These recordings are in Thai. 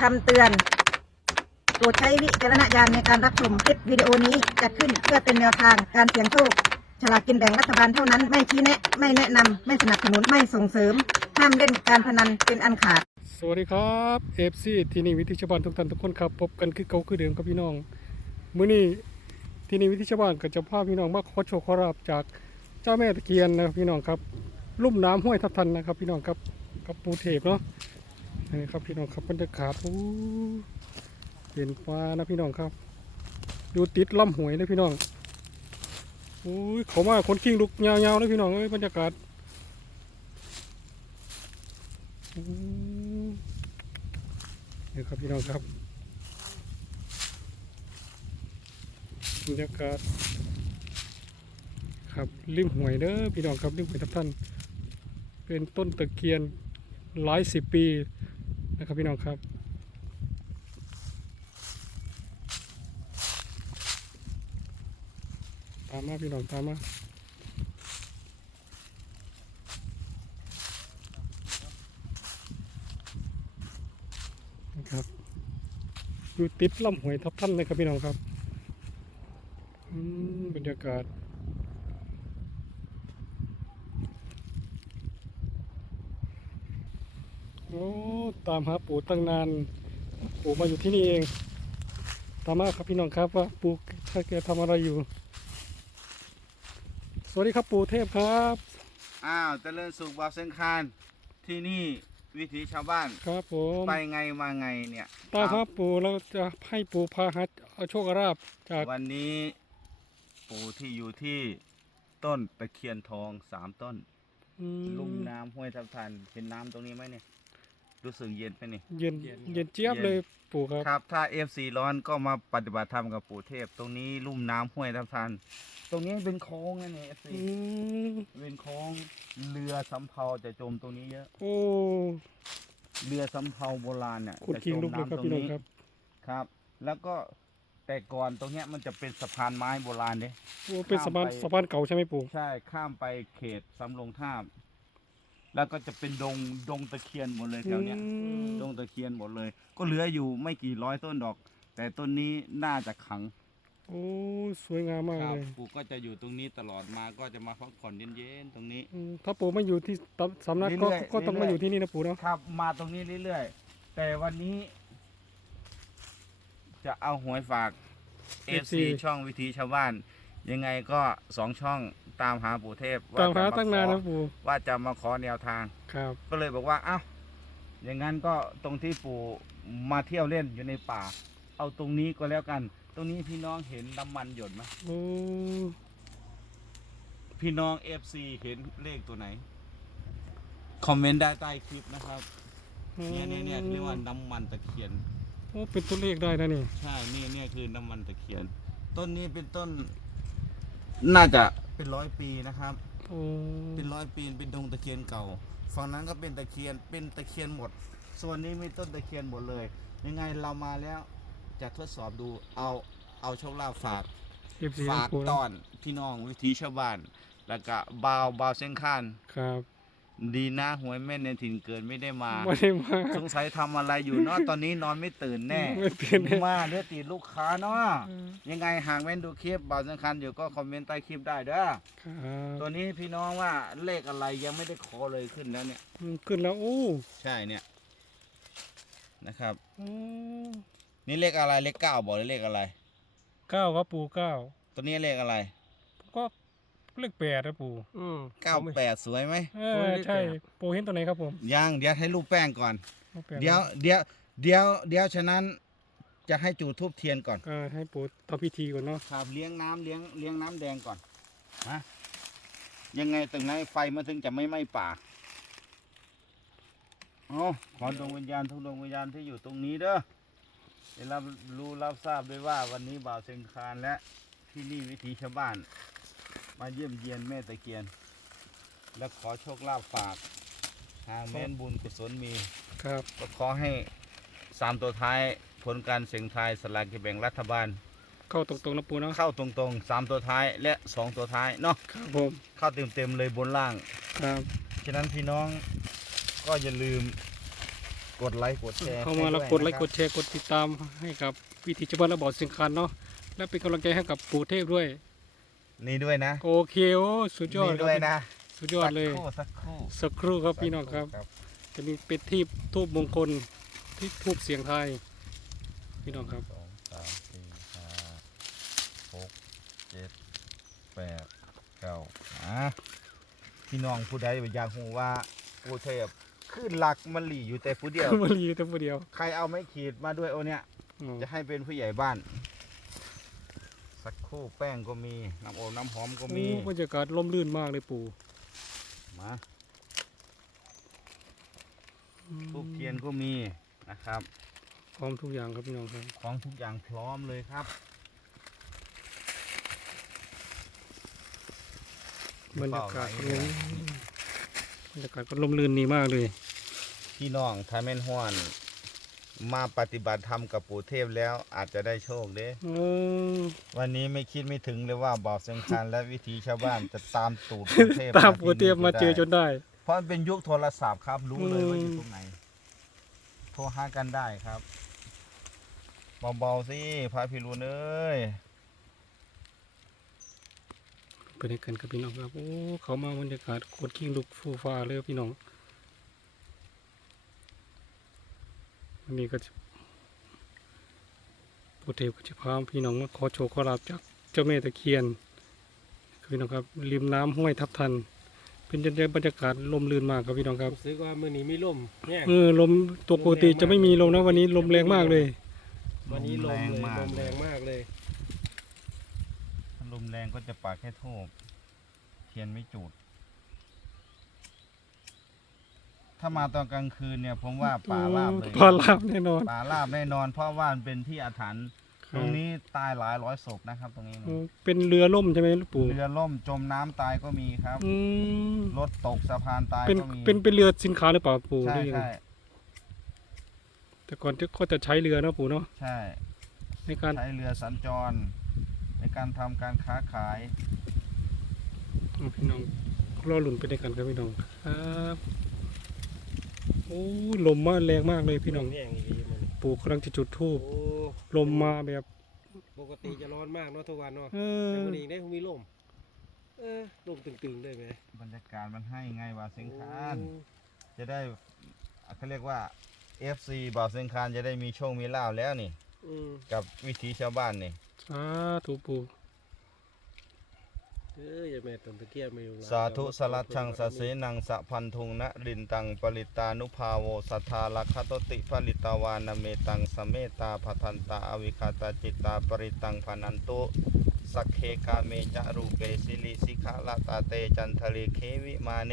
คำเตือนโปรดใช้วิจารณญาณในการรับชมคลิปวิดีโอนี้จัดขึ้นเพื่อเป็นแนวทางการเสี่ยงโชคฉลากกินแบ่งรัฐบาลเท่านั้นไม่ชี้แนะ ไม่แนะนำไม่สนับสนุนไม่ส่งเสริม ห้ามเล่นการพนันเป็นอันขาด สวัสดีครับเอฟซีที่นี่วิธีชาวบ้านทุกท่านทุกคนครับพบกันคือเก่าคือเดิมครับพี่น้องมื้อนี้ที่นี่วิธีชาวบ้านก็จะพาพี่น้องมาขอโชคขอราบจากเจ้าแม่ตะเคียนนะครับพี่น้องครับ ลุ่มน้ำห้วยทับทันนะครับพี่น้องครับกับปูเทพเนาะ นี่ครับพี่น้องครับบรรยากาศโอ้เห็นฟ้านะพี่น้องครับดูติดลำหวยเลยพี่น้องโอ้ยเขามาคนกิ้งลุกยาวๆเลยพี่น้องเอ้ยบรรยากาศนี่ครับพี่น้องครับบรรยากาศครับริมหวยเด้อพี่น้องครับริมหวยทับท่าน เป็นต้นตะเคียนหลายสิบปี นะครับพี่น้องครับตามมาพี่น้องตามมานะครับอยู่ติดลำหวยทับท่านเลยครับพี่น้องครับอืมบรรยากาศโอ้ตามหาปู่ตั้งนาน ปู่มาอยู่ที่นี่เอง ตามมาครับพี่น้องครับว่าปู่ถ้าแกทำอะไรอยู่ สวัสดีครับปู่เทพครับ อ้าวเจริญสุขบาเซงคานที่นี่วิถีชาวบ้าน ครับผมไปไงมาไงเนี่ยตามหาปู่เราจะให้ปู่พาหาเอาโชคเอาราบจากวันนี้ ปู่ที่อยู่ที่ต้นตะเคียนทองสามต้น อืม ลุ่มน้ำห้วยทับทันเห็นน้ำตรงนี้ไหมเนี่ย รู้สึกเย็นไหมเนี่ยเย็น เย็นเจี๊ยบเลยปู่ครับ ครับ ถ้าเอฟซีร้อนก็มาปฏิบัติธรรมกับปู่เทพ ตรงนี้ลุ่มน้ำห้วยทับทัน ตรงนี้เป็นโค้งนะเนี่ยเอฟซีอืมเป็นโค้งเรือสำเภาจะจมตรงนี้เยอะ โอ้เรือสำเภาโบราณเนี่ยคุณจะคิงจมลุกเลยครับน้ำตรงพี่น้องนี้ครับครับ แล้วก็แต่ก่อนตรงเนี้ยมันจะเป็นสะพานไม้โบราณเนี่ย โอ้เป็นสะพานข้ามไป สะพานเก่าใช่ไหมปู่ใช่ข้ามไปเขตสำโรงทาบ แล้วก็จะเป็นดงดงตะเคียนหมดเลยแถวเนี้ยอืมดงตะเคียนหมดเลย ก็เหลืออยู่ไม่กี่ร้อยต้นดอก แต่ต้นนี้น่าจะขังโอ้สวยงามมากครัเลยปู่ก็จะอยู่ตรงนี้ตลอดมาก็จะมาพักผ่อนเย็นๆตรงนี้ อืมถ้าปู่ไม่อยู่ที่ตำสำนักก็เรื่อยๆก็ต้องมาเรื่อยๆ อยู่ที่นี่นะปู่เนาะครับมาตรงนี้เรื่อยๆ แต่วันนี้ จะเอาหวยฝาก FC ช่องวิธีชาวบ้าน ยังไงก็สองช่องตามหาปู่เทพว่ตามหาจะตั้งนานขอนะปู่ว่าจะมาขอแนวทาง ครับ ก็เลยบอกว่าเอ้าอย่างนั้นก็ตรงที่ปู่มาเที่ยวเล่นอยู่ในป่า เอาตรงนี้ก็แล้วกัน ตรงนี้พี่น้องเห็นน้ำมันหยดไหมโอ้พี่น้อง FC เห็นเลขตัวไหน คอมเมนต์ได้ใต้คลิปนะครับ เนี่ยเนี่ยเนี่ยเรียกว่าน้ำมันตะเคียน โอ้เป็นตัวเลขได้นะนี่ ใช่ นี่เนี่ยคือน้ำมันตะเคียน ต้นนี้เป็นต้น น่าจะเป็นร้อยปีนะครับ โอ้เป็นร้อยปีเป็นดงตะเคียนเก่า ฝั่งนั้นก็เป็นตะเคียนเป็นตะเคียนหมด ส่วนนี้มีต้นตะเคียนหมดเลย ยังไงเรามาแล้วจะทดสอบดูเอาเอาโชคลาภฝาก เอฟซีฝากปู่ตนะอนพี่น้องวิถีชาวบ้าน แล้วก็บาวบาวเส้นข้านครับ ดีนะหวยแม่นในถิ่นเกิดไม่ได้มา ไม่ได้มา สงสัยทำอะไรอยู่เนาะตอนนี้นอนไม่ตื่นแน่ไม่เป็นไรมาเดี๋ยวติดลูกค้าเนาะยังไงหากแม่นดูคลิปบาวสำคัญอยู่ก็คอมเมนต์ใต้คลิปได้เด้อครับตัวนี้พี่น้องว่าเลขอะไรยังไม่ได้ขอเลยขึ้นแล้วเนี่ย อืมขึ้นแล้วโอ้ใช่เนี่ยนะครับ โอ้นี่เลขอะไรเลขเก้าบอกเลยเลขอะไร เก้าครับปู่เก้าตัวนี้เลขอะไรก็ เลขแปดนะปู่อืม เก้าแปดสวยไหมเออใช่ปู่เห็นตัวไหนครับผมยังเดี๋ยวให้รูปแป้งก่อนเลขแปเดี๋ยวเดี๋ยวเดี๋ยวเดี๋ยวฉะนั้นจะให้จูดทูบเทียนก่อนก็ให้ปู่ทำพิธีก่อนเนาะครับเลี้ยงน้ำเลี้ยงเลี้ยงน้ำแดงก่อนฮะยังไงตึงไหนไฟมันถึงจะไม่ไหม้ป่าอ๋อขอดวงวิญญาณทุกดวงวิญญาณที่อยู่ตรงนี้เด้อได้รับรู้รับทราบด้วยว่าวันนี้บ่าวเซงคานและที่นี่วิถีชาวบ้าน มาเยี่ยมเยียนแม่ตะเคียน และขอโชคลาภฝากหากแม้นบุญกุศลมี ครับ ก็ขอให้สามตัวท้ายผลการเสียงทายสลากกินแบ่งรัฐบาล เข้าตรงๆนะปู่เนาะ เข้าตรงๆสามตัวท้ายและสองตัวท้ายเนาะครับผม เข้าเต็มๆเลยบนล่าง ครับ ฉะนั้นพี่น้องก็อย่าลืมกดไลค์กดแชร์เข้ามาแล้วกดไลค์กดแชร์กดติดตามให้กับวิถีชาวบ้านและบ่อสิงคานเนาะและเป็นกำลังใจให้กับปู่เทพด้วย นี่ด้วยนะโอเคโอ้สุดยอดนี่คด้วยรับนะสุดยอดเลยสักครู่สักครู่ครับพี่น้องครับ จะมีเป็นที่ทูบมงคลที่ทูบเสียงไทายพี่น้องครับสองสามสี่ห้าหกเจ็ดแปดเก้าอะพี่น้องผู้ใดอยากหูว่าปูเทพขึ้นหลักมันหลีอยู่แต่ผู้เดียวมาลีแต่ผู้เดียว ใครเอาไม้ขีดมาด้วยโอเนี่ยอืมจะให้เป็นผู้ใหญ่บ้าน สักครู่แป้งก็มี น้ำโอน้ำหอมก็มี โอ้บรรยากาศร่มรื่นมากเลยปู่มาทูบเทียนก็มีนะครับ พร้อมทุกอย่างครับพี่น้องครับ ของทุกอย่างพร้อมเลยครับบรรยากาศก็บรรยากาศก็ร่มรื่นดีมากเลย พี่น้องถ้าแม่นห้วน มาปฏิบัติธรรมกับปู่เทพแล้วอาจจะได้โชคเด้เออวันนี้ไม่คิดไม่ถึงเลยว่าบ่าวเสียงคานและวิถีชาวบ้านจะตามตูดปู่เทพตามปู่เทพมาเจอจนได้ เพราะมันเป็นยุคโทรศัพท์ครับ รู้เลยว่าอืมอยู่ตรงไหน โทรหากันได้ครับเบาๆสิพระพิรุณเอ้ยไปด้วยกันครับพี่น้องครับ โอ้ เขามาบรรยากาศโคตรขิงลุกฟูฟ้าเลยพี่น้อง วันนี้ก็จะปู่เทพก็จะพาพี่น้องมาขอโชคขอลาบจากเจ้าแม่ตะเคียนครับพี่น้องครับริมน้ำห้วยทับทัน เป็นบรรยากาศลมลื่นมากครับพี่น้องครับรู้สึกว่ามือนี้มีลมแห้งเออลมตัวปกติจะไม่มีลมนะวันนี้ลมแรงมากเลย วันนี้ลมเลยลมแรงมากเลยถ้าลมแรงก็จะปากแค่ทูบเทียนไม่จุด ถ้ามาตอนกลางคืนเนี่ยผมว่าป่าลาบเลยปลาลาบแน่นอน ป่าลาบแน่นอน เพราะว่ามันเป็นที่อาถรรพ์คตรับรงนี้ตายหลายร้อยศพนะครับ ตรงนี้โอ้เป็นเรือล่มใช่ไหมลูกปู่เรือล่มจมน้ำตายก็มีครับ อืมรถตกสะพานตายเป็นก็มีเป็นเป็นเรือสินค้าหรือเปล่าปู่ใช่หรือยังไงใช่แต่ก่อนจะก็จะใช้เรือเนาะปู่เนาะใช่ ในการใช้เรือสัญจร ในการทำการค้าขายเอาพี่น้องรอหลุนไปด้วยกันครับพี่น้องครับ โอ้ยลมมาแรงมากเลยพี่น้อง แห้งดีมันปู่กำลังจะจุดธูปโอ้ลมมาแบบ ปกติจะร้อนมากเนาะทุกวันเนาะเออแต่วันนี้ได้คงมีลมเออลมตึงๆได้ไหมบรรยากาศมันให้ไงว่าเสียงคานโอ้จะได้เขาเรียกว่า FC บ่าวเสียงคานจะได้มีโชคมีลาภแล้วนี่ อืมกับวิถีชาวบ้านนี่สาธุปู่ เอออย่าแม่ต้นตะเกียบไม่อยู่สาธุสลัดชังสะเสนังสะพันธุงนะรินตังปริตานุภาโวสัทธาลักขตติผลิตาวานเมตังสเมตาพัทันตาอวิคาตาจิตตาปริตังพนันตุสักเคกาเมจารูเปสิลิสิขาลตาเตจันทริเควิมาเน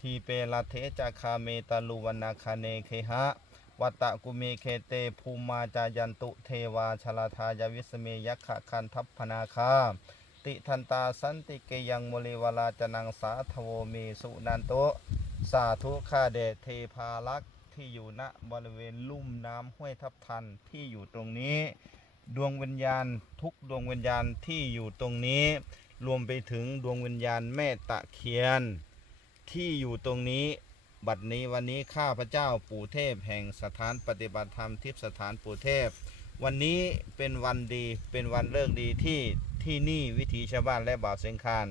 ทีเปลาเทจาคาเมตาลุวนาคาเนเคหะวัตตะกุเมเคเตภูมาจายันตุเทวาชลาทายาวิสเมยักขะคันทัพพนาคา ติทันตาสันติเกยังมุลิวลาจนังสาทโวเมสุนันโตสาธุข้าเดเทพาลักษ์ที่อยู่ณบริเวณลุ่มน้ำห้วยทับทันที่อยู่ตรงนี้ ดวงวิญญาณทุกดวงวิญญาณที่อยู่ตรงนี้ รวมไปถึงดวงวิญญาณแม่ตะเคียน ที่อยู่ตรงนี้ บัดนี้วันนี้ข้าพเจ้าปู่เทพแห่งสถานปฏิบัติธรรมทิพสถานปู่เทพ วันนี้เป็นวันดีเป็นวันเลิกดีที่ ที่นี่วิถีชาวบ้านและบ่าวเสียงคาน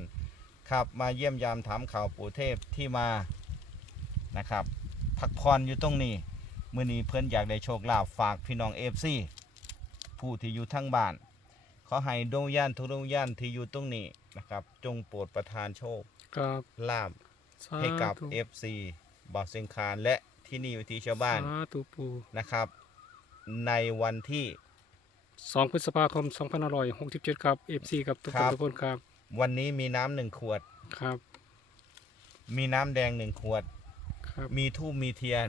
ขับมาเยี่ยมยามถามข่าวปู่เทพที่มานะครับพักผ่อนอยู่ตรงนี้เมื่อนี้เพื่อนอยากได้โชคลาภฝากพี่น้องเอฟซีผู้ที่อยู่ทั้งบ้านขอให้ดวงวิญญาณทุกดวงวิญญาณที่อยู่ตรงนี้นะครับ จงโปรดประทานโชคกับลาภสาให้กับธุ FC บ่าวเสียงคานและที่นี่วิถีชาวบ้านสาธุปู่นะครับ ในวันที่ สองพฤษภาคม2567 ครับ FC กับทุกคครันบทุกคนครับ วันนี้มีน้ำหนึ่งขวด ครับ มีน้ำแดงหนึ่งขวด ครับ มีทูบมีเทียน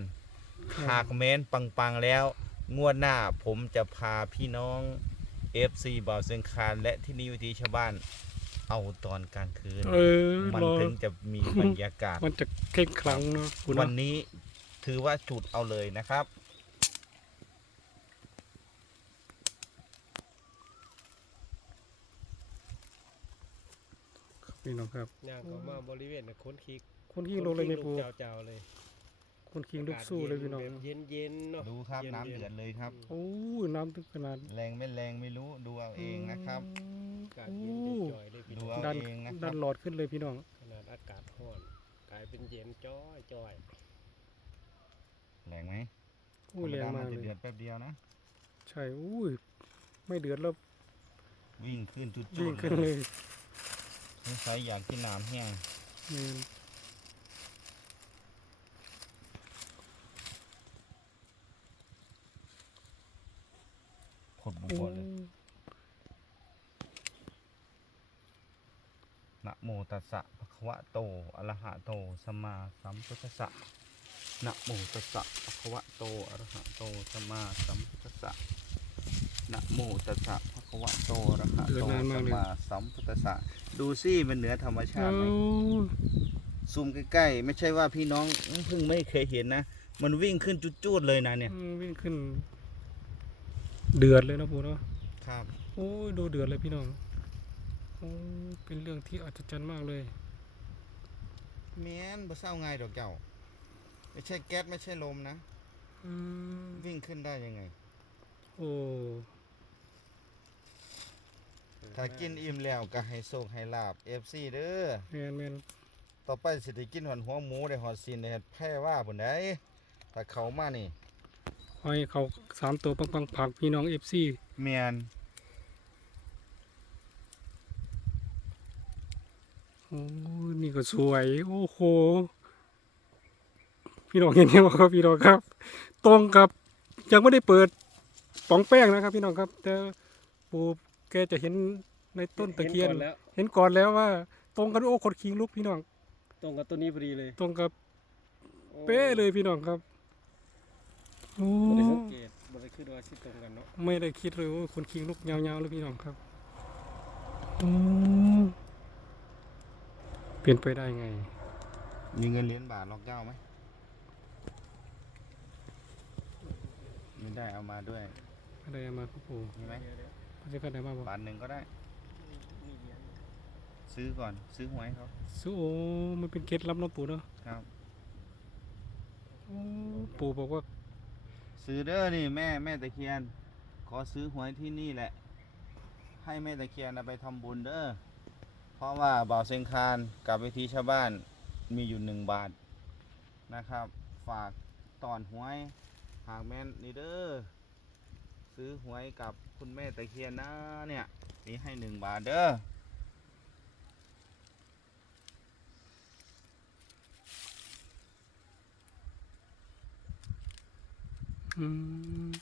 ครับหากเม้นปังๆแล้ว งวดหน้าผมจะพาพี่น้อง FC บ่าวเซียงคานและที่นี่วิธีชาวบ้าน เอาตอนกลางคืน เออมันรอถึงจะมีบรรยากาศ มันจะเข่งขลังเนาะปู่วันเนาะนี้ถือว่าจุดเอาเลยนะครับ พี่น้องครับ ย่างก็มาบริเวณน่ะค้นคิกคนขี้ลงเลยไหมปู่เจ้าๆเลยคนคิงลูกสู้เลยพี่น้อง แบบเย็นเย็นๆเนาะดูครับย็ๆน้ำเดือดเลยครับ โอ้ยน้ำถึงขนาดแรงไม่แรงไม่รู้ดูเอาเองนะครับ อากาศเย็นจ่อยๆเลยพี่ดูน้องเอาดันเองนะคดัรับนหลอดขึ้นเลยพี่น้อง ขนาดอากาศร้อนกลายเป็นเย็นจ้อยจ่อยแรงไหมโอ้ยแรงมากธรรดนเลจะย เดือดแป๊บเดียวนะ ใช่ อุ้ย ไม่เดือดแล้ววิ่งขึ้นจุดวิ่งขึ้นเลย สงสัยอยากกินน้ำแห้งนี่ขดบุโอ้บเลย นะโมตัสสะภะคะวะโต อะระหะโต สัมมาสัมพุทธัสสะ นะโมตัสสะภะคะวะโต อะระหะโต สัมมาสัมพุทธัสสะ นะโมตัสสะภะคะ วะโตอะระหะโตสัมมาสัมพุทธัสสะดูสิมันเหนือธรรมชาเอาติไหมซูมใกล้ๆ ไม่ใช่ว่าพี่น้องเพิ่งไม่เคยเห็นนะ มันวิ่งขึ้นจุดๆเลยนะเนี่ยอืมวิ่งขึ้น เดือดเลยนะปูเนาะครับโอ้ยดูเดือดเลยพี่น้องโอ้เป็นเรื่องที่อัศจรรย์มากเลยแม้นบ่เศร้าไงดอกเจ้าไม่ใช่แก๊สไม่ใช่ลมนะอืมวิ่งขึ้นได้ยังไง โอ้ ถ้ากินอิ่มแล้วก็ให้โชคให้ลาบ FC เด้อแมนแมนต่อไปสิได้กินหอนหัวหมูได้หอดซีนได้เฮ็ดแพร่ว่าพุ่นได้ถ้าเขามานี่ให้เขาสามตัวปังปังๆผักพี่น้องเอฟซีเมียนโอ้ยนี่ก็สวย โอ้โห พี่น้องเห็นไหมครับพี่น้องครับ ตรงกับยังไม่ได้เปิดป๋องแป้งนะครับ พี่น้องครับ แต่ปู่แกจะเห็นในต้นตะเคียน ห็ก่อแล้วเห็นก่อนแล้วว่า ตรงกันโอ้คนคิงลุกพี่น้อง ตรงกับตัวนี้พอดีเลยตรงกับโอ้เป๊ะเลยพี่น้องครับโอ้บ่ได้สังเกตบ่ได้คือว่าสิตรงกันเนาะไม่ได้คิดเลยว่าคนคิงลุกยาวๆเลยพี่น้องครับโอ้เปลี่ยนไปได้ไง มีเงินเหรียญบาทลอกเจ้าไหมไม่ได้เอามาด้วยอะไรเอามาครับปู่มีไหมเขา จะกันได้มาบอกบาทหนึ่งก็ได้ ซื้อก่อนซื้อหวยเขาสู้โอ้มันเป็นเคล็ดลับเนาะปู่เนาะครับ โอ้ปู่บอกว่าซื้อเด้อนี่แม่แม่ตะเคียน ขอซื้อหวยที่นี่แหละ ให้แม่ตะเคียนเอาไปทำบุญเด้อเพราะว่าบ่าวเซงคานกับวิธีชาวบ้านมีอยู่หนึ่งบาทนะครับ ฝากตอนหวยหากแม่นนี่เด้อ ซื้อหวยกับคุณแม่ตะเคียนนะเนี่ยมีให้หนึ่งบาทเด้ออืม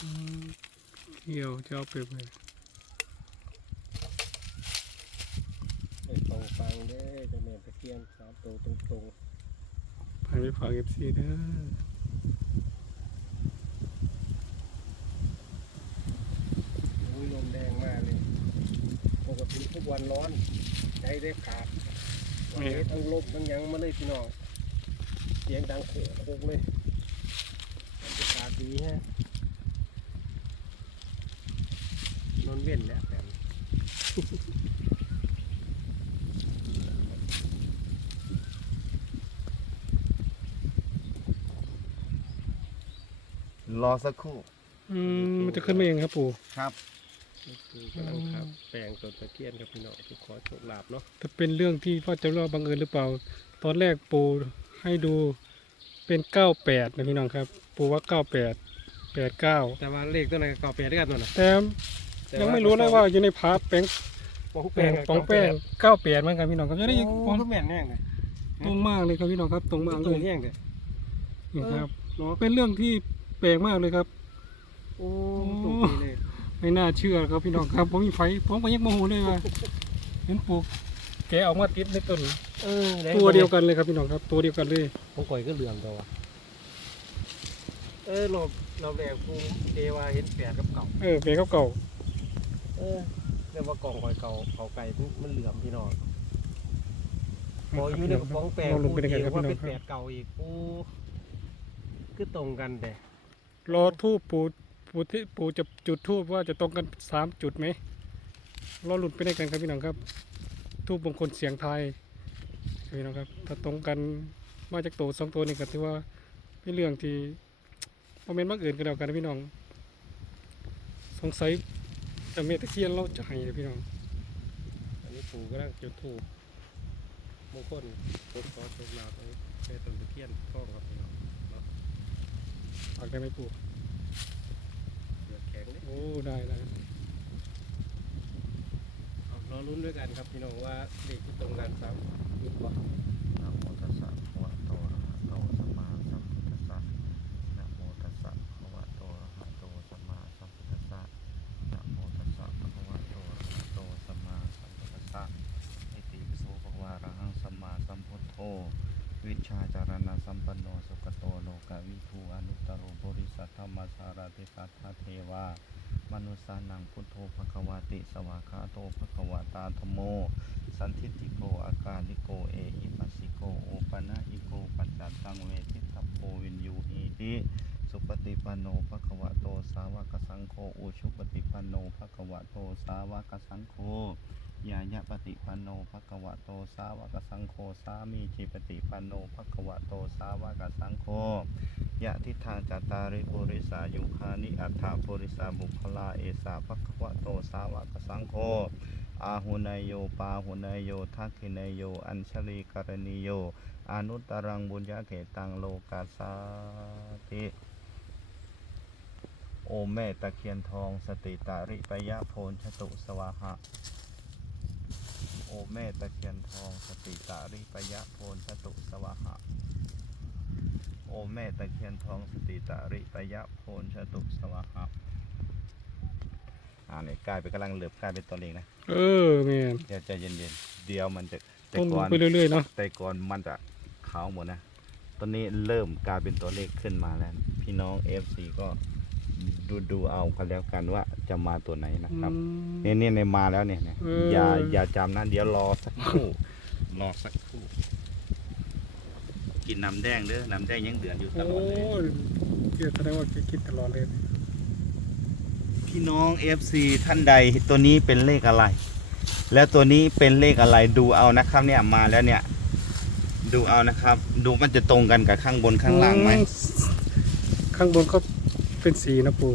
อืม เดี๋ยวจะเอาไปไว้ได้ฟังฟังเด้อเจ้าแม่ตะเคียนสามตัวตรงไปไปฝากเอฟซีเด้อๆอุ้ยลมแดงมากเลย ปกติทุกวันร้อนใจได้ขาดวันนี้ทั้งลมทั้งหยังมาเลยพี่น้อง เสียงดังโคกๆเลยบรรยากาศดีฮะนอนเว้นแล้วแบบรอสักครู่ อืมมันจะขึ้นมาเองครับปู่ครับนี่คือกำลังครับแปลงต้นตะเคียนครับพี่น้องที่ขอโชคลาภเนาะจะเป็นเรื่องที่ว่าจะว่าบังเอิญหรือเปล่า ตอนแรกปู่ให้ดูเป็นเก้าแปดนะพี่น้องครับ ปู่ว่าเก้าแปดแปดเก้าแต่ว่าเลขตัวไหนก็เก่าแปดด้วยกันตัวน่ะแต่ ยังไม่รู้เลยว่าอยู่ในพาร์ทแปลงปองแปลงปองแป้งเก้าแปดเหมือนกันพี่น้องครับจะได้โอ้ปองก็แม่นแน่เลยตรงมากเลยครับพี่น้องครับตรงมากตัเลวยแย่งเลยนี่ครับเนาะเป็นเรื่องที่แปลกมากเลยครับ โอ้ตรงนี้เลยไม่น่าเชื่อครับพี่น้องครับผมมีไฟผมก็ยังโมโหเลยว่าเห็นปลูกแกเอามาติดในต้นเออตัวเดียวกันเลยครับพี่น้องครับ ตัวเดียวกันเลยผมก่อยก็เหลื่อมตัววะเออรอบรอบแรกกูเดว่าเห็นแปดกับเก่าเออแปลเก่า เออเรียกว่ากล่องก่อยเก่าเก่าไก่มันเหลื่อมพี่น้องๆพออยู่ในกระป๋องแปลงเราลงกูไปในเห็กันนครับว่าพี่น้อเป็งนครับแปดเก่าอีกกูคือตรงกันแต่รอทูบปู่ปู่ที่ปู่จะจุดทูบว่าจะตรงกันสามจุดไหมรอหลุดไปได้กันครับพี่น้องครับ ทูบมงคลเสียงไทายพี่น้องครับ ถ้าตรงกันมาจากโตสองตัวนี่ก็ถือว่าเป็นเรื่องที่โมเมนต์มากเอื่นกันแล้วกันนะพี่น้อง สงสัยเจะเมตะเคียนเราจะให้นะพี่น้อง อันนี้ปู่กำลังจุดถูกมงคลกดขอโชคลาภไว้แม่ต้นตะเคียนทองครับพี่น้องฝากได้ไหมปู่เดือดแข็งเลยโอ้ ได้ได้เอารอลุ้นด้วยกันครับพี่น้องว่าเลขที่ตรงกันสามจุดบ่นะโม มสารติสัทธาเทวามนุสานังพุทโธภควาติสวากาโตภควาตาธโม สันทิติโกอาการลิโกเอหิปัสสิโกโอปนะอิโกปัจจัตตังเวทิทัพโพวินยูหีติ สุปฏิปันโนภควะโตสาวกสังโฆอุชุปฏิปันโนภควะโตสาวกสังโฆยายะปฏิปันโนภะคะวะโตสาวกสังโฆสามีจิปฏิปันโนภะคะวะโตสาวกสังโฆยะทิทางจัตตาริปุริสายุคานิอัฏฐปุริสาบุคลาเอสาภะคะวะโตสาวกสังโฆอาหุนายโยปาหุนายโยทักขินายโย อัญชลีกรณีโย อนุตตรังบุญญาเขตังโลกาสาติ โอแม่ตะเคียนทอง สติตาริปยะโพนชตุสวาหะ โอแม่ตะเคียนทอง สติตาริปยะโพนสตุสวะหะ โอแม่ตะเคียนทอง สติตาริปยะโพนสตุสวะหะอ่าเนี่ยกลายเป็นกำลังเหลือบกลายเป็นตัวเลขนะเออแม่นเดี๋ยวใจเย็นๆเดี๋ยวมันจะแต่ต้นก่อนไปเรื่อยๆเนาะแต่ก่อนมันจะขาวหมดนะตอนนี้เริ่มกลายเป็นตัวเลขขึ้นมาแล้ว พี่น้อง FC ก็ ดูดูเอากันแล้วกันว่าจะมาตัวไหนนะครับอืมเนี่ยเนี่ยในมาแล้วเนี่ยเนี่ยเออออย่าอย่าจำนะเดี๋ยวรอสักครู่ รอสักครู่ กินน้ำแดงเด้อน้ำแดงยังเดือดอยู่ตโอ้ลอดเลย ยเกี่ยวแสดงว่าคิดตลอดเลยพี่น้อง FC ท่านใดตัวนี้เป็นเลขอะไร แล้วตัวนี้เป็นเลขอะไรดูเอานะครับ เนี่ยมาแล้วเนี่ย ดูเอานะครับ ดูมันจะตรงกันกับข้างบนข้างล่างไหม อืข้างบนก็ เป็นสีนะปู่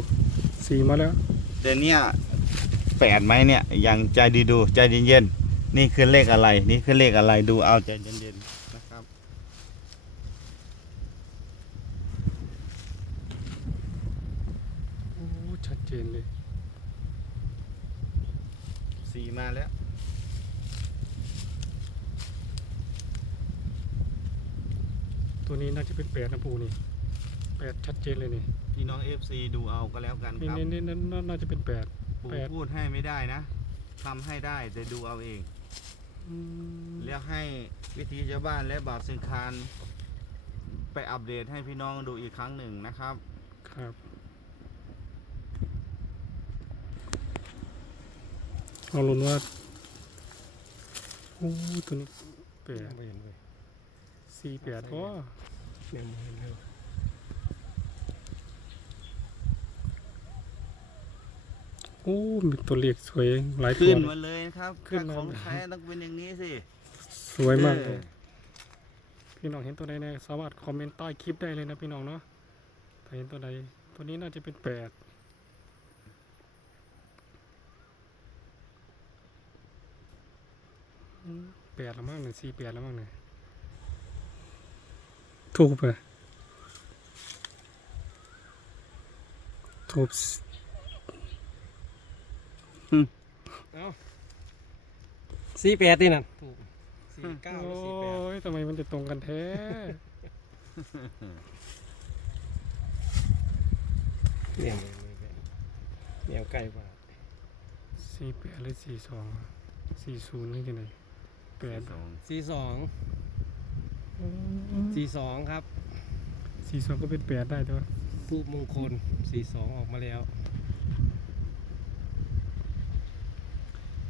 สีมาแล้วแต่เนี่ยแปดไหมเนี่ยอย่างใจดีดูใจเย็นๆนี่คือเลขอะไร นี่คือเลขอะไรดูเอาใจเย็นๆนะครับ โอ้ชัดเจนเลยสีมาแล้วตัวนี้น่าจะเป็นแปดนะปู่นี่ แปดชัดเจนเลยนี่พี่น้อง FC ดูเอาก็แล้วกันนี่ครับนี่นี่น่าน่าจะเป็นแปดปู่แปดพูดให้ไม่ได้นะทำให้ได้แต่ดูเอาเองอืมแล้วให้วิธีชาวบ้านและบาปสิงคารไปอัปเดตให้พี่น้องดูอีกครั้งหนึ่งนะครับ ครับเอาลุ้นว่าโอ้ตัวนี้แปดไม่เห็นเลยสี่แปดก็ เนี่ยไม่เห็นเลย โอ้มีตัวเลขสวยหลายตัขึ้วนเลยมาเลยนะครับขึ้นถ้ามาของแท้ต้องเป็นอย่างนี้สิสวยมากเลเอยอพี่น้องเห็นตัวใดเนี่ยสามารถคอมเมนต์ใต้คลิปได้เลยนะพี่น้องเนาะถ้าเห็นตัวใดตัวนี้น่าจะเป็นแปดอืมแปดละมั้งหนึ่งสี่แปดละมั้งเนี่ยถูกไปถูก สี่แปดนี่นั่นถูกสี่เก้าโอ้หรือสี่แปดยทำไมมันจะตรงกันแท้เนี่ยเนี่ยเนี่ยเนี่ยใกล้กว่าสี่แปดหรือสี่สองสี่ศูนย์นี่ยังไงแปดสองสี่สองสี่สองครับ สี่สองก็เป็นแปดได้ตัวทูบมงคลสี่สองออกมาแล้ว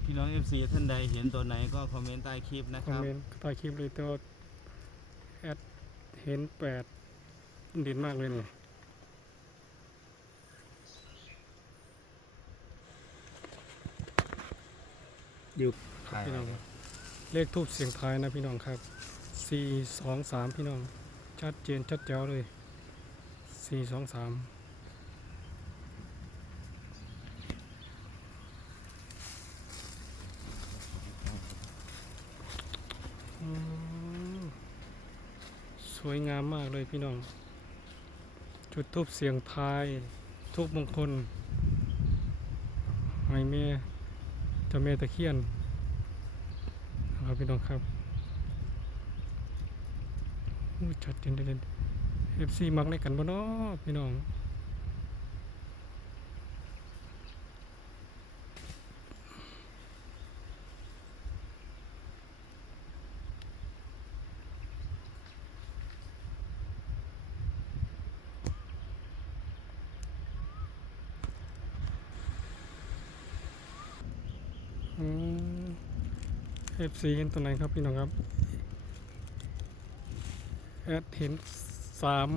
พี่น้อง FC ท่านใดเห็นตัวไหนก็คอมเมนต์ใต้คลิปนะคคอมรับ เมนต์ใต้คลิปเลยตัวแอดเห็นแปดดินมากเลยนี่อยู่พี่น้องครับเลขทูบเสียงทายนะพี่น้องครับสี่สองสามพี่น้อง ชัดเจนชัดแจ๋วเลยสี่สองสามอืมส วยงามมากเลยพี่น้อง จุดทูบเสียงทายทูบมงคลให้แม่เจ้าเมตะเคียนนะครับพี่น้องครับอู้ชัดเจนเด่นเอฟซีมักในกันบ่เนาะพี่น้อง เอฟซีเห็นตัวไหนครับพี่น้องครับแอดเห็นสาม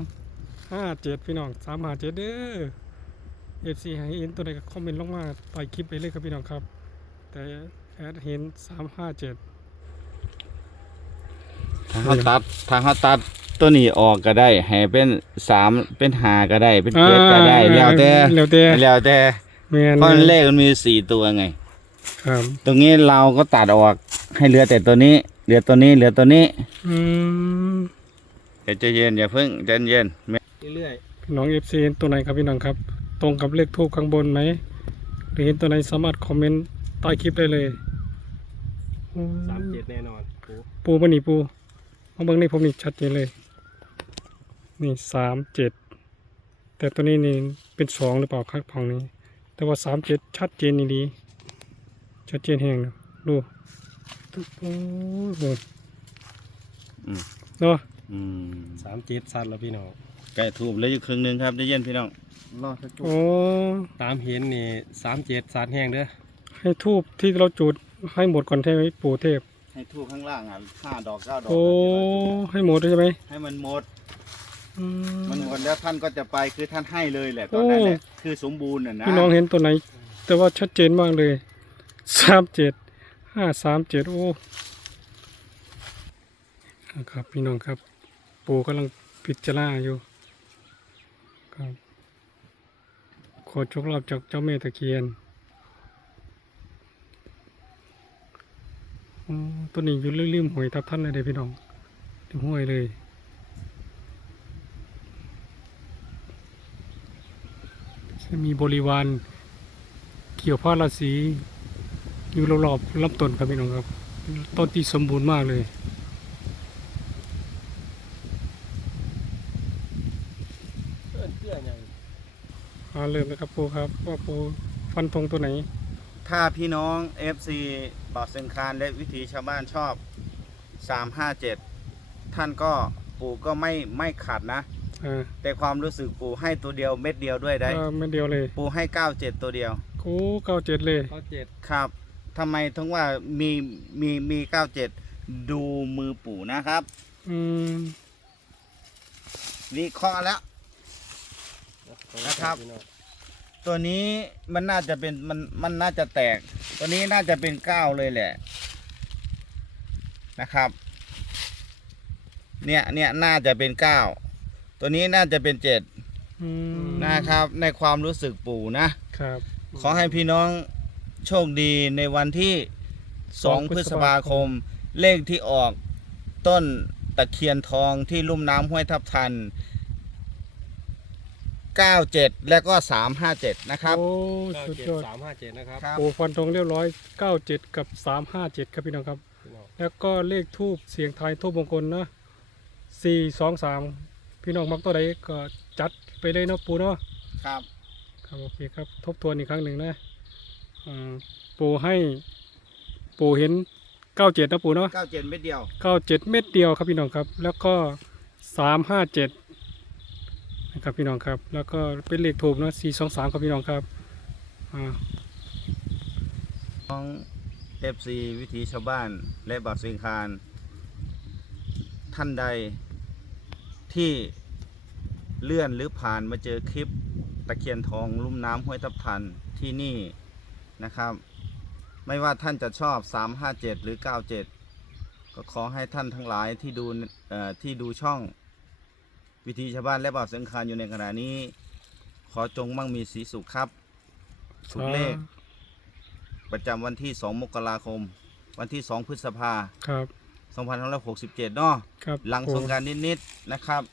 ห้าเจ็ดพี่น้องสามห้าเจ็ดเด้อเอฟซีให้เห็นตัวไหนก็คอมเมนต์ลงมาใต้คลิปไปเลยครับพี่น้องครับ แต่แอดเห็นสามห้าเจ็ดถ้าเขาตัดถ้าเขาตัดตัวนี้ออกก็ได้ให้เป็นสามเป็นหาก็ได้ เป็นเจ็ดก็ได้แล้วแต่แล้วแต่แล้วแต่แมนเพราะเลขมันมีสี่ตัวไง ครับ ตรงนี้เราก็ตัดออกให้เหลือแต่ตัวนี้ เหลือตัวนี้ เหลือตัวนี้อืมเดี๋ยวใจเย็นอย่าเพิ่งใจเย็นไม่เรื่อยพี่น้องเอฟซีเห็นตัวไหนครับพี่น้องครับ ตรงกับเลขทูบข้างบนไหมหรือเห็นตัวไหนสามารถคอมเมนต์ใต้คลิปได้เลยๆสามเจ็ดแน่นอนโอ้ปูมันนี่ปูมาเบิ่งนี่ผมนี่ชัดเจนเลย นี่สามเจ็ดแต่ตัวนี้นี่เป็นสองหรือเปล่าครับฝั่งนี้ แต่ว่าสามเจ็ดชัดเจนนี่ดี ชัดเจนแห้งนะดูตุ๊บโอ้โหเนาะอืมสามเจ็ดสัตว์แล้วพี่น้องใกล้ถูกแล้วอยู่ครึ่งหนึงครับใจเย็นพี่น้องรอสักครู่โอ้ตามเห็นนี่สามเจ็ดสัตว์แห้งเด้อให้ทูบที่เราจุดให้หมดก่อนใช่ไหมปู่เทพ ให้ทูบข้างล่างอะห้าดอกเก้าดอกโอ้ให้หมดเลยใช่ไหมให้มันหมด อืมันหมดแล้วท่านก็จะไปคือท่านให้เลยแหละตอนนั้นแหละคือสมบูรณ์น่ะนะพี่น้องเห็นตัวไหน แต่ว่าชัดเจนมากเลย สามเจ็ดห้าสามเจ็ดโอ้ครับพี่น้องครับ ปู่กำลังพิจารณาอยู่ครับขอโชคลาภจากเจ้าแม่ตะเคียนตัวนี้อยู่ลืมๆหวยทับท่านเลยเด้พี่น้องลืมหวยเลยจะมีบริวารเกี่ยวผ้าราศี อยู่รอบๆลำต้นครับพี่น้องครับ ต้นที่สมบูรณ์มากเลยเพื่อนเพื่อนยังอ่าเริ่มเลยครับปูครับว่าปูฟันธงตัวไหน ถ้าพี่น้อง FC บ่าวเซงคานและวิถีชาวบ้านชอบ 357 ท่านก็ปู่ก็ไม่ไม่ขัดนะอ่าแต่ความรู้สึกปู่ให้ตัวเดียวเม็ดเดียวด้วยได้ก็ไม่เดียวเลย ปู่ให้ 97 ตัวเดียว โอ้เก้าเจ็ดเลยเขาเจ็ดครับ ทำไมถึงว่ามีมีมี97ดูมือปู่นะครับ อืม วิเคราะห์แล้ว นะครับพี่น้องตัวนี้มันน่าจะเป็นมันมันน่าจะแตก ตัวนี้น่าจะเป็นเก้าเลยแหละ นะครับ เนี่ยเนี่ยน่าจะเป็นเก้าตัวนี้น่าจะเป็นเจ็ดอืมนะครับ ในความรู้สึกปู่นะ ครับ ขอให้พี่น้อง โชคดีในวันที่สอง2พฤษภาคม เลขที่ออกต้นตะเคียนทองที่ลุ่มน้ำห้วยทับทัน 97 และก็ 357 นะครับ โอ้เก้าสุดเจ็ดยอดสามห้าเจ็ดนะครับครับปูฟันธงเรียบร้อยเก้าเจ็ดกับสามห้าเจ็ดครับพี่น้องครับ พี่น้องแล้วก็เลขทูบเสียงทายทูบมงคลนะสี่สองสามพี่น้องมักตัวใดก็จัดไปเลยเนาะปูเนาะครับ ครับโอเคครับ ทบทวนอีกครั้งหนึ่งนะอ่า ปูให้ปูเห็นเก้าเจ็ดนะปูเนาะ97เม็ดเดียวเก้าเจ็ดเม็ดเดียวครับพี่น้องครับ แล้วก็สามห้าเจ็ดนะครับพี่น้องครับ แล้วก็เป็นเลขถูกนะสี่สองสามครับพี่น้องครับอ่าน้อง FC วิถีชาวบ้านและบัตรสิงคาร ท่านใดที่เลื่อนหรือผ่านมาเจอคลิปตะเคียนทองลุ่มน้ำห้วยทับทันที่นี่ นะครับ ไม่ว่าท่านจะชอบ 357 หรือ 97 ก็ขอให้ท่านทั้งหลายที่ดูที่ดูช่องวิธีชาวบ้านและบ่าวสังคารอยู่ในขณะนี้ ขอจงมั่งมีสีสุขครับสุดเลข ประจำวันที่ 2 มกราคม วันที่ 2 พฤษภาครับ2567เนาะครับหลังสงการนิดๆนะครับ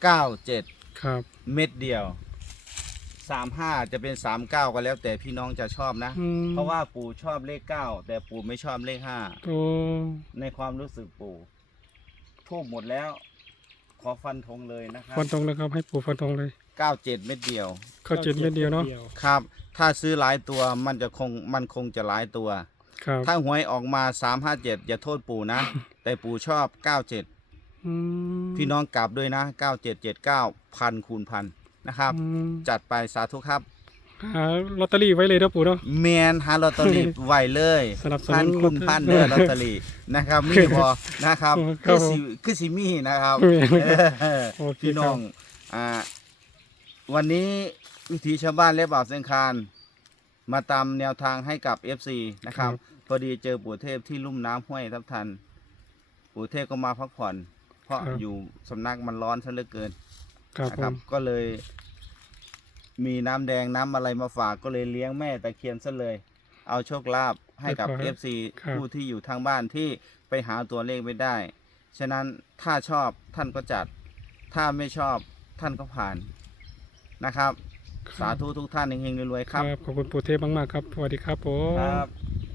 357 97 ครับเม็ดเดียวสามห้าจะเป็นสามเก้าก็แล้วแต่พี่น้องจะชอบนะ อืมเพราะว่าปู่ชอบเลขเก้าแต่ปู่ไม่ชอบเลขห้าโอ้ในความรู้สึกปู่ทูบหมดแล้ว ขอฟันธงเลยนะครับฟันตรงนะครับให้ปูฟันตรงเลยเก้าเจ็ดเม็ดเดียว เข้าเจ็ดเม็ดเดียวเนาะครับ ถ้าซื้อหลายตัวมันจะคงมันคงจะหลายตัว ครับ ถ้าหวยออกมาสามห้าเจ็ดอย่าโทษปู่นะ แต่ปู่ชอบเก้าเจ็ด อืมพี่น้องกลับด้วยนะ9779พันคูณพันนะครับ อืมจัดไปสาธุครับ หาลอตเตอรี่ไว้เลยนะปูเนาะ แมนหาลอตเตอรี่ไหวเลยสนับสนุนพันคูณพันเด้อลอตเตอรี่นะครับมีพอนะครับครัคืบอสิคือสิมีนะครับมีครับเออโอเคพี่น้องอ่าวันนี้วิถีชาวบ้านและบ่าวเซงคารมาตามแนวทางให้กับ FC นะครับ พอดีเจอปู่เทพที่ลุ่มน้ำห้วยทับทัน ปู่เทพก็มาพักผ่อนเพ ราะครับ อยู่สำนักมันร้อนซะเหลือเกินครับนะผครับมก็เลย มีน้ำแดงน้ำอะไรมาฝากก็เลยเลี้ยงแม่ตะเคียนซะเลย เอาโชคลาภให้กับครับ FC ครับ ผู้ที่อยู่ทางบ้านที่ไปหาตัวเลขไม่ได้ ฉะนั้นถ้าชอบท่านก็จัด ถ้าไม่ชอบท่านก็ผ่านนะครับ สาธุทุกท่านเฮงๆรวยๆคครัรับบ ขอบคุณปูเทพมากๆครับสวัสดีครับผม ครับ